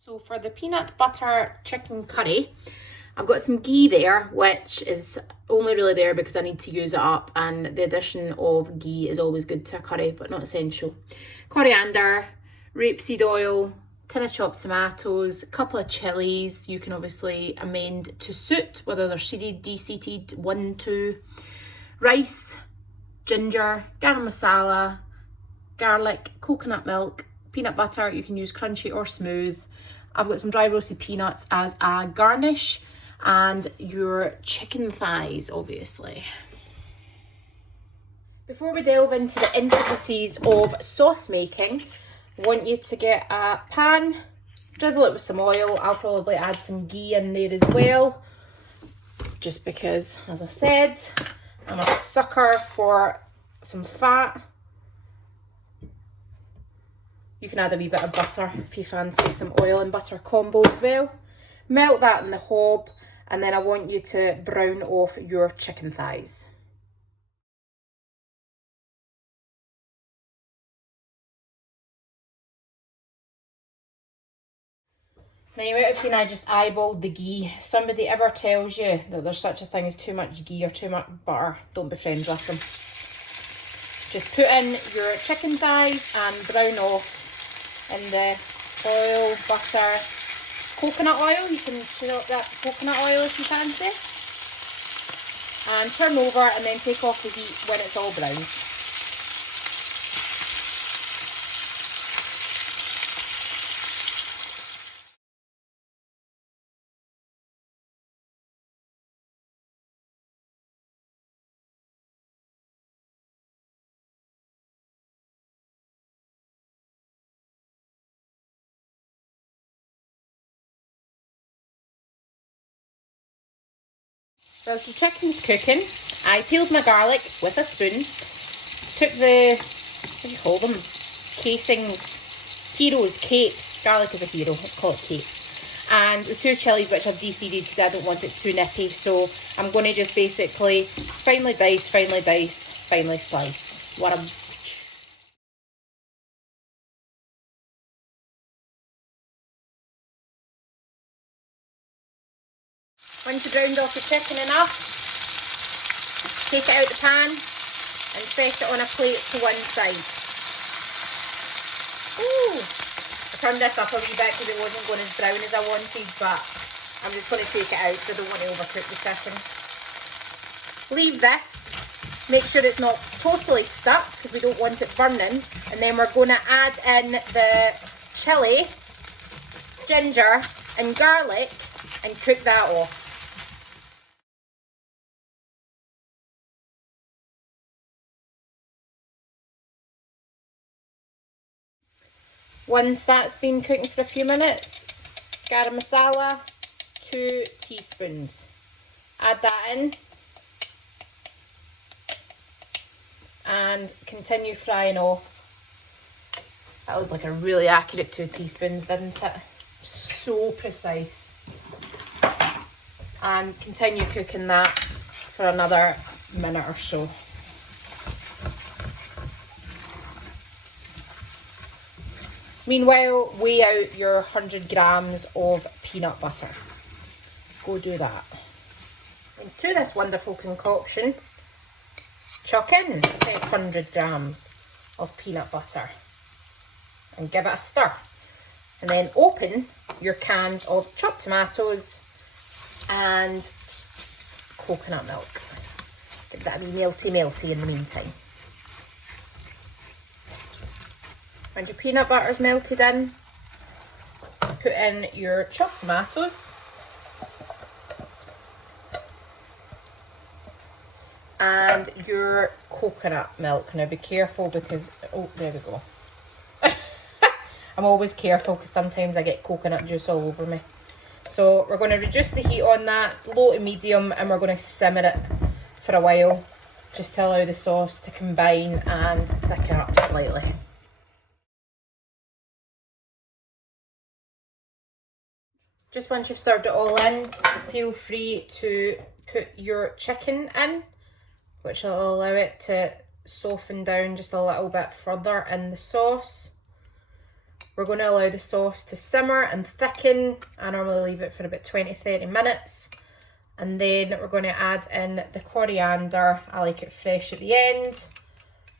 So for the peanut butter chicken curry, I've got some ghee there, which is only really there because I need to use it up, and the addition of ghee is always good to a curry, but not essential. Coriander, rapeseed oil, tin of chopped tomatoes, a couple of chillies. You can obviously amend to suit whether they're seeded, de-seeded, 1, 2. Rice, ginger, garam masala, garlic, coconut milk, peanut butter. You can use crunchy or smooth. I've got some dry roasted peanuts as a garnish, and your chicken thighs, obviously. Before we delve into the intricacies of sauce making, I want you to get a pan, drizzle it with some oil. I'll probably add some ghee in there as well, just because, as I said, I'm a sucker for some fat. You can add a wee bit of butter if you fancy some oil and butter combo as well. Melt that in the hob, and then I want you to brown off your chicken thighs. Now you might have seen I just eyeballed the ghee. If somebody ever tells you that there's such a thing as too much ghee or too much butter, don't be friends with them. Just put in your chicken thighs and brown off in the oil, butter, coconut oil. You can put up that coconut oil if you fancy. And turn over and then take off the heat when it's all browned. Whilst your chicken's cooking, I peeled my garlic with a spoon, took the, what do you call them, casings, heroes, capes, garlic is a hero, let's call it capes, and the 2 chillies which I've de-seeded because I don't want it too nippy, so I'm going to just basically finely dice, finely slice. What a... Once you've browned off your chicken enough, take it out the pan and set it on a plate to one side. Ooh! I turned this up a wee bit because it wasn't going as brown as I wanted, but I'm just going to take it out because I don't want to overcook the chicken. Leave this. Make sure it's not totally stuck because we don't want it burning. And then we're going to add in the chilli, ginger and garlic and cook that off. Once that's been cooking for a few minutes, garam masala, 2 teaspoons. Add that in and continue frying off. That looked like a really accurate 2 teaspoons, didn't it? So precise. And continue cooking that for another minute or so. Meanwhile, weigh out your 100 grams of peanut butter. Go do that. Into this wonderful concoction, chuck in say 100 grams of peanut butter and give it a stir. And then open your cans of chopped tomatoes and coconut milk. Give that a wee melty in the meantime. When your peanut butter's melted in, put in your chopped tomatoes and your coconut milk. Now be careful because, oh, there we go. I'm always careful because sometimes I get coconut juice all over me. So we're going to reduce the heat on that, low to medium, and we're going to simmer it for a while just to allow the sauce to combine and thicken up slightly. Just once you've stirred it all in, feel free to put your chicken in, which will allow it to soften down just a little bit further in the sauce. We're going to allow the sauce to simmer and thicken. I normally leave it for about 20-30 minutes. And then we're going to add in the coriander. I like it fresh at the end.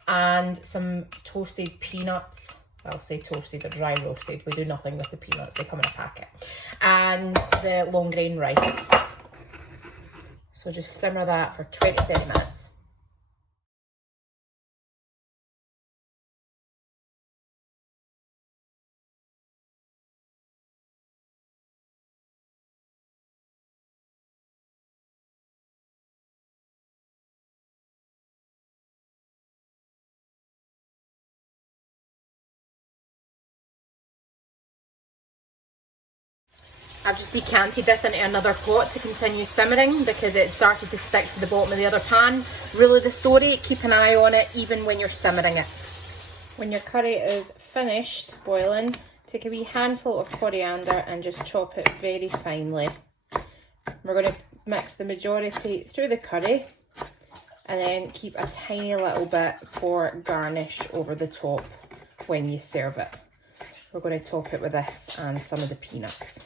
And some toasted peanuts. I'll say toasted or dry roasted. We do nothing with the peanuts, they come in a packet. And the long grain rice. So just simmer that for 20-30 minutes. I've just decanted this into another pot to continue simmering because it started to stick to the bottom of the other pan. Really the story, keep an eye on it even when you're simmering it. When your curry is finished boiling, take a wee handful of coriander and just chop it very finely. We're going to mix the majority through the curry and then keep a tiny little bit for garnish over the top when you serve it. We're going to top it with this and some of the peanuts.